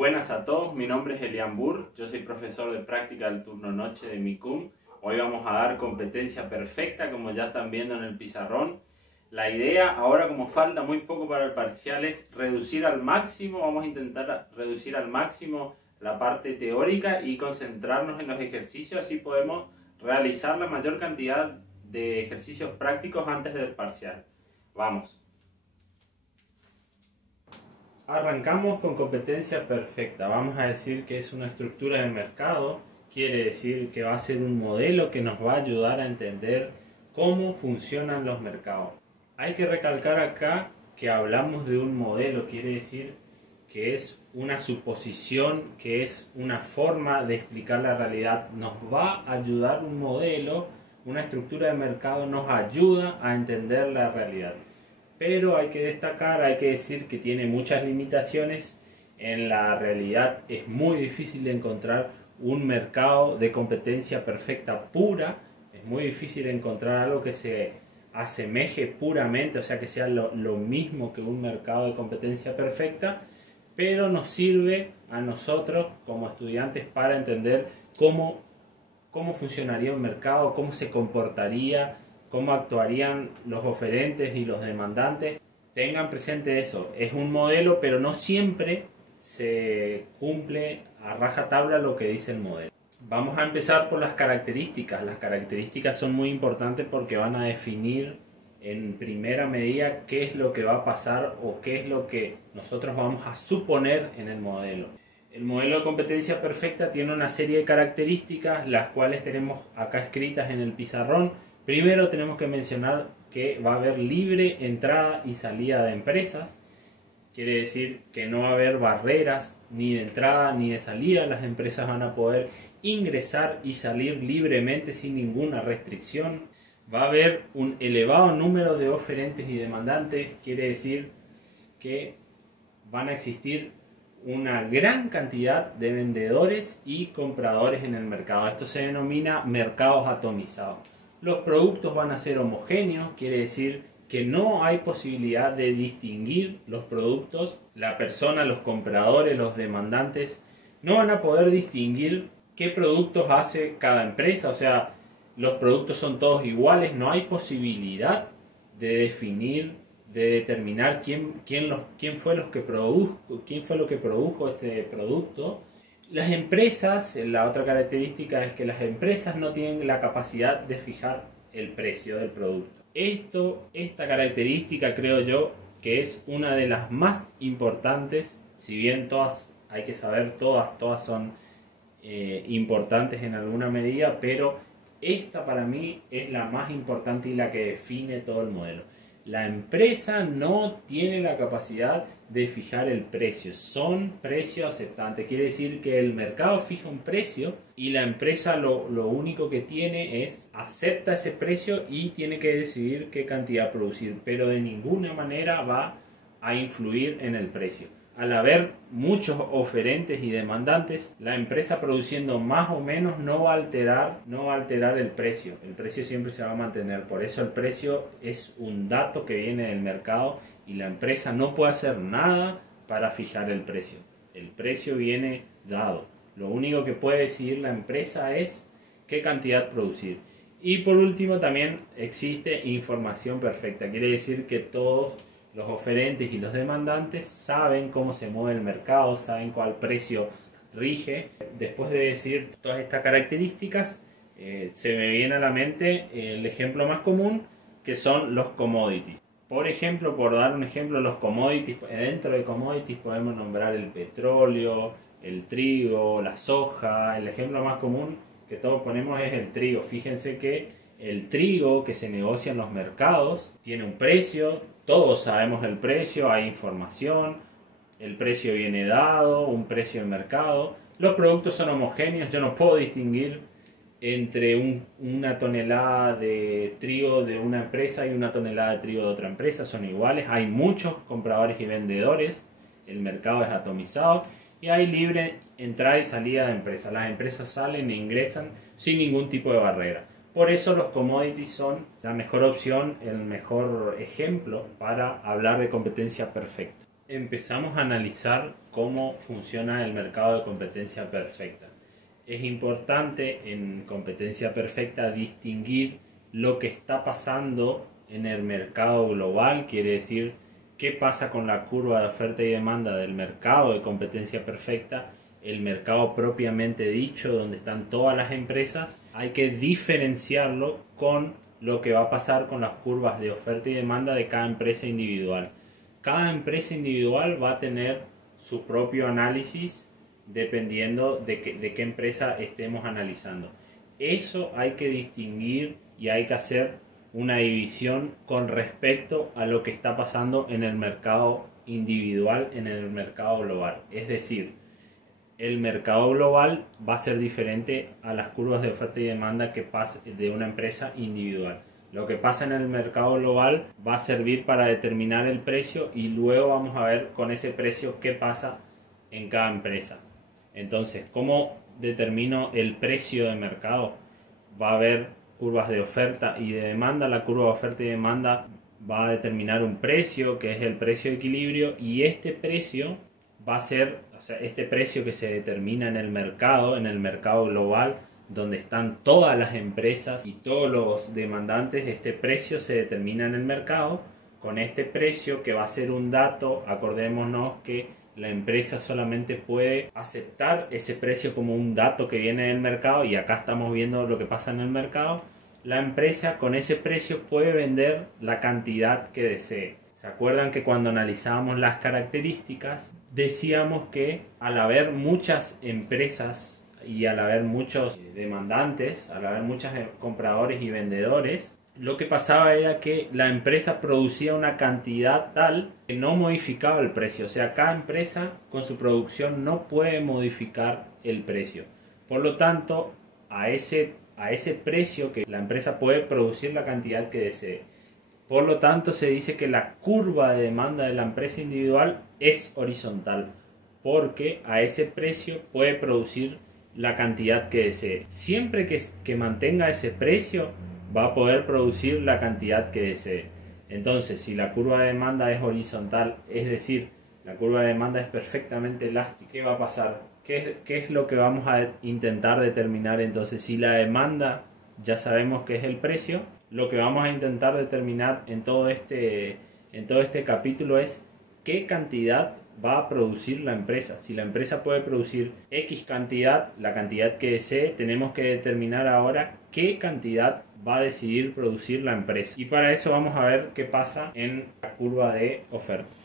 Buenas a todos, mi nombre es Elian Burr, yo soy profesor de práctica del turno noche de MICUM. Hoy vamos a dar competencia perfecta, como ya están viendo en el pizarrón. La idea, ahora como falta muy poco para el parcial, es reducir al máximo, vamos a intentar reducir al máximo la parte teórica y concentrarnos en los ejercicios, así podemos realizar la mayor cantidad de ejercicios prácticos antes del parcial. Vamos. Arrancamos con competencia perfecta. Vamos a decir que es una estructura de mercado. Quiere decir que va a ser un modelo que nos va a ayudar a entender cómo funcionan los mercados. Hay que recalcar acá que hablamos de un modelo. Quiere decir que es una suposición, que es una forma de explicar la realidad. Nos va a ayudar un modelo, una estructura de mercado nos ayuda a entender la realidad. Pero hay que destacar, hay que decir que tiene muchas limitaciones. En la realidad es muy difícil de encontrar un mercado de competencia perfecta pura. Es muy difícil encontrar algo que se asemeje puramente, o sea que sea lo mismo que un mercado de competencia perfecta. Pero nos sirve a nosotros como estudiantes para entender cómo funcionaría un mercado, cómo se comportaría, cómo actuarían los oferentes y los demandantes. Tengan presente eso, es un modelo, pero no siempre se cumple a rajatabla lo que dice el modelo. Vamos a empezar por las características. Las características son muy importantes porque van a definir en primera medida qué es lo que va a pasar o qué es lo que nosotros vamos a suponer en el modelo. El modelo de competencia perfecta tiene una serie de características, las cuales tenemos acá escritas en el pizarrón. Primero tenemos que mencionar que va a haber libre entrada y salida de empresas. Quiere decir que no va a haber barreras ni de entrada ni de salida. Las empresas van a poder ingresar y salir libremente sin ninguna restricción. Va a haber un elevado número de oferentes y demandantes. Quiere decir que van a existir una gran cantidad de vendedores y compradores en el mercado. Esto se denomina mercados atomizados. Los productos van a ser homogéneos, quiere decir que no hay posibilidad de distinguir los productos. La persona, los compradores, los demandantes no van a poder distinguir qué productos hace cada empresa. O sea, los productos son todos iguales, no hay posibilidad de definir, de determinar quién fue lo que produjo este producto. Las empresas, la otra característica es que las empresas no tienen la capacidad de fijar el precio del producto. Esta característica creo yo que es una de las más importantes, si bien todas, hay que saber, todas son importantes en alguna medida, pero esta para mí es la más importante y la que define todo el modelo. La empresa no tiene la capacidad de fijar el precio, son precios aceptantes. Quiere decir que el mercado fija un precio y la empresa lo único que tiene es acepta ese precio y tiene que decidir qué cantidad producir, pero de ninguna manera va a influir en el precio. Al haber muchos oferentes y demandantes, la empresa produciendo más o menos no va a alterar el precio. El precio siempre se va a mantener. Por eso el precio es un dato que viene del mercado y la empresa no puede hacer nada para fijar el precio. El precio viene dado. Lo único que puede decidir la empresa es qué cantidad producir. Y por último también existe información perfecta. Quiere decir que todos los oferentes y los demandantes saben cómo se mueve el mercado, saben cuál precio rige. Después de decir todas estas características, se me viene a la mente el ejemplo más común, que son los commodities. Por ejemplo, por dar un ejemplo, los commodities, dentro de commodities podemos nombrar el petróleo, el trigo, la soja. El ejemplo más común que todos ponemos es el trigo. Fíjense que el trigo que se negocia en los mercados tiene un precio, todos sabemos el precio, hay información, el precio viene dado, un precio de mercado. Los productos son homogéneos, yo no puedo distinguir entre una tonelada de trigo de una empresa y una tonelada de trigo de otra empresa, son iguales. Hay muchos compradores y vendedores, el mercado es atomizado y hay libre entrada y salida de empresas. Las empresas salen e ingresan sin ningún tipo de barrera. Por eso los commodities son la mejor opción, el mejor ejemplo para hablar de competencia perfecta. empezamos a analizar cómo funciona el mercado de competencia perfecta. Es importante en competencia perfecta distinguir lo que está pasando en el mercado global, quiere decir qué pasa con la curva de oferta y demanda del mercado de competencia perfecta, el mercado propiamente dicho, donde están todas las empresas. Hay que diferenciarlo con lo que va a pasar con las curvas de oferta y demanda de cada empresa individual. Cada empresa individual va a tener su propio análisis dependiendo de qué empresa estemos analizando. Eso hay que distinguir y hay que hacer una división con respecto a lo que está pasando en el mercado individual, en el mercado global. Es decir, el mercado global va a ser diferente a las curvas de oferta y demanda que pasa de una empresa individual. Lo que pasa en el mercado global va a servir para determinar el precio y luego vamos a ver con ese precio qué pasa en cada empresa. Entonces, ¿cómo determino el precio de mercado? Va a haber curvas de oferta y de demanda. La curva de oferta y demanda va a determinar un precio, que es el precio de equilibrio, y este precio va a ser, este precio que se determina en el mercado global, donde están todas las empresas y todos los demandantes, este precio se determina en el mercado. Con este precio, que va a ser un dato, acordémonos que la empresa solamente puede aceptar ese precio como un dato que viene del mercado, y acá estamos viendo lo que pasa en el mercado. La empresa con ese precio puede vender la cantidad que desee. ¿Se acuerdan que cuando analizábamos las características decíamos que al haber muchas empresas y al haber muchos demandantes, al haber muchos compradores y vendedores, lo que pasaba era que la empresa producía una cantidad tal que no modificaba el precio? O sea, cada empresa con su producción no puede modificar el precio. Por lo tanto, a ese precio que la empresa puede producir la cantidad que desee. Por lo tanto, se dice que la curva de demanda de la empresa individual es horizontal, porque a ese precio puede producir la cantidad que desee. Siempre que mantenga ese precio, va a poder producir la cantidad que desee. Entonces, si la curva de demanda es horizontal, es decir, la curva de demanda es perfectamente elástica, ¿qué va a pasar? ¿Qué es lo que vamos a intentar determinar entonces? Si la demanda ya sabemos que es el precio, lo que vamos a intentar determinar en todo este capítulo es qué cantidad va a producir la empresa. Si la empresa puede producir X cantidad, la cantidad que desee, tenemos que determinar ahora qué cantidad va a decidir producir la empresa. Y para eso vamos a ver qué pasa en la curva de oferta.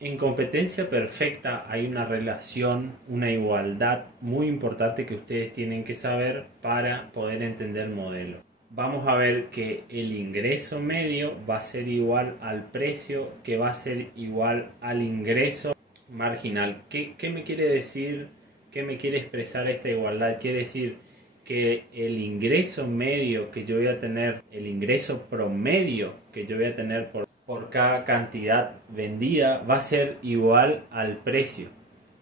En competencia perfecta hay una relación, una igualdad muy importante que ustedes tienen que saber para poder entender el modelo. Vamos a ver que el ingreso medio va a ser igual al precio, que va a ser igual al ingreso marginal. ¿Qué me quiere decir? ¿Qué me quiere expresar esta igualdad? Quiere decir que el ingreso medio que yo voy a tener, el ingreso promedio que yo voy a tener por cada cantidad vendida va a ser igual al precio.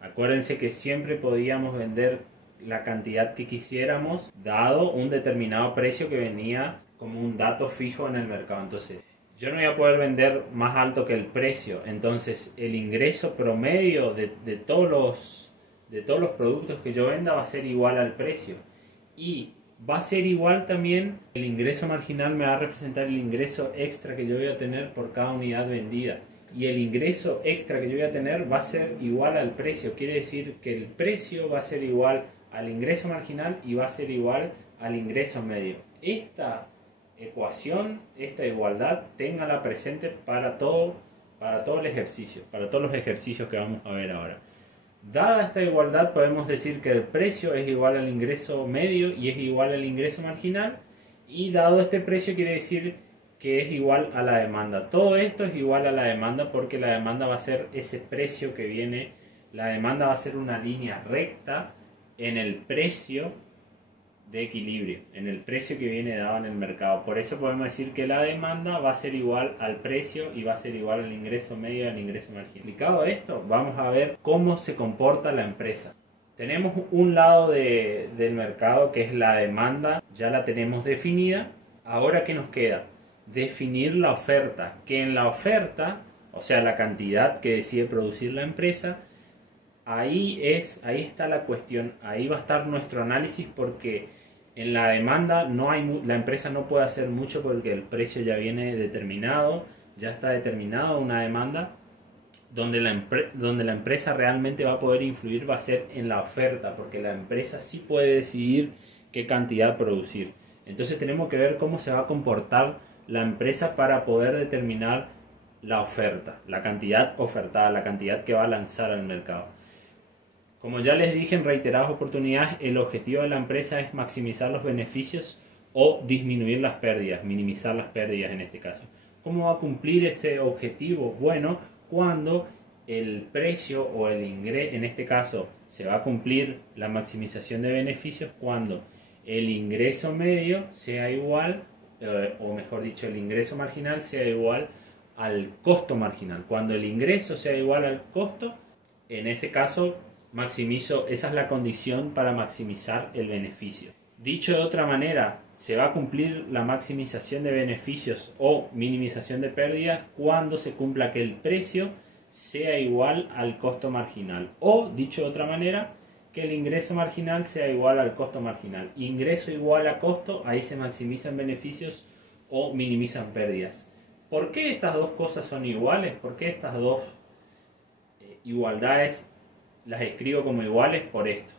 Acuérdense que siempre podíamos vender la cantidad que quisiéramos dado un determinado precio que venía como un dato fijo en el mercado. Entonces yo no voy a poder vender más alto que el precio. Entonces el ingreso promedio de todos los productos que yo venda va a ser igual al precio. Y va a ser igual también, el ingreso marginal me va a representar el ingreso extra que yo voy a tener por cada unidad vendida. Y el ingreso extra que yo voy a tener va a ser igual al precio. Quiere decir que el precio va a ser igual al ingreso marginal y va a ser igual al ingreso medio. Esta ecuación, esta igualdad, téngala presente para todo el ejercicio, para todos los ejercicios que vamos a ver ahora. Dada esta igualdad, podemos decir que el precio es igual al ingreso medio y es igual al ingreso marginal, y dado este precio quiere decir que es igual a la demanda. Todo esto es igual a la demanda porque la demanda va a ser ese precio que viene, la demanda va a ser una línea recta en el precio de equilibrio, en el precio que viene dado en el mercado. Por eso podemos decir que la demanda va a ser igual al precio y va a ser igual al ingreso medio y al ingreso marginal. Aplicado esto, vamos a ver cómo se comporta la empresa. Tenemos un lado del mercado que es la demanda, ya la tenemos definida. Ahora, ¿qué nos queda? Definir la oferta, que en la oferta o sea, la cantidad que decide producir la empresa, ahí está la cuestión, ahí va a estar nuestro análisis, porque en la demanda la empresa no puede hacer mucho porque el precio ya viene determinado, ya está determinado una demanda. Donde la empresa realmente va a poder influir va a ser en la oferta, porque la empresa sí puede decidir qué cantidad producir. Entonces tenemos que ver cómo se va a comportar la empresa para poder determinar la oferta, la cantidad ofertada, la cantidad que va a lanzar al mercado. Como ya les dije en reiteradas oportunidades, el objetivo de la empresa es maximizar los beneficios o disminuir las pérdidas, minimizar las pérdidas en este caso. ¿Cómo va a cumplir ese objetivo? Bueno, cuando el precio o el ingreso, en este caso se va a cumplir la maximización de beneficios cuando el ingreso medio sea igual, o mejor dicho, el ingreso marginal sea igual al costo marginal. Cuando el ingreso sea igual al costo, en ese caso maximizo, esa es la condición para maximizar el beneficio. Dicho de otra manera, se va a cumplir la maximización de beneficios o minimización de pérdidas cuando se cumpla que el precio sea igual al costo marginal, o dicho de otra manera, que el ingreso marginal sea igual al costo marginal. Ingreso igual a costo, ahí se maximizan beneficios o minimizan pérdidas. ¿Por qué estas dos cosas son iguales? ¿Por qué estas dos igualdades las escribo como iguales? Por esto.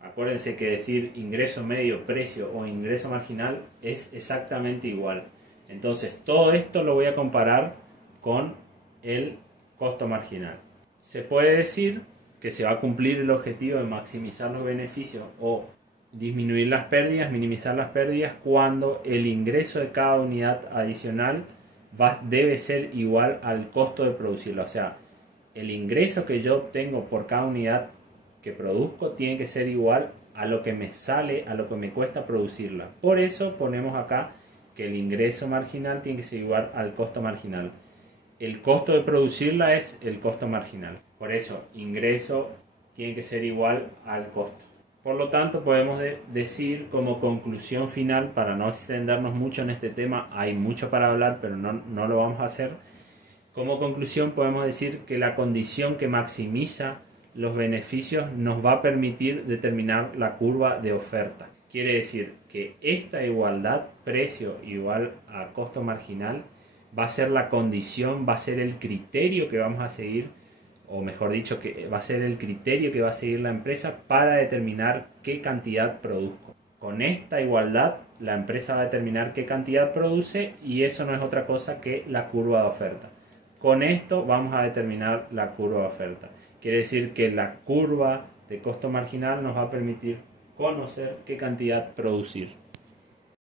Acuérdense que decir ingreso medio, precio o ingreso marginal es exactamente igual. Entonces todo esto lo voy a comparar con el costo marginal. Se puede decir que se va a cumplir el objetivo de maximizar los beneficios o disminuir las pérdidas, minimizar las pérdidas, cuando el ingreso de cada unidad adicional debe ser igual al costo de producirla. O sea, el ingreso que yo obtengo por cada unidad que produzco tiene que ser igual a lo que me sale, a lo que me cuesta producirla. Por eso ponemos acá que el ingreso marginal tiene que ser igual al costo marginal. El costo de producirla es el costo marginal. Por eso, ingreso tiene que ser igual al costo. Por lo tanto, podemos decir como conclusión final, para no extendernos mucho en este tema, hay mucho para hablar, pero no lo vamos a hacer. Como conclusión podemos decir que la condición que maximiza los beneficios nos va a permitir determinar la curva de oferta. Quiere decir que esta igualdad, precio igual a costo marginal, va a ser la condición, va a ser el criterio que vamos a seguir, o mejor dicho, que va a ser el criterio que va a seguir la empresa para determinar qué cantidad produzco. Con esta igualdad, la empresa va a determinar qué cantidad produce, y eso no es otra cosa que la curva de oferta. Con esto vamos a determinar la curva de oferta. Quiere decir que la curva de costo marginal nos va a permitir conocer qué cantidad producir.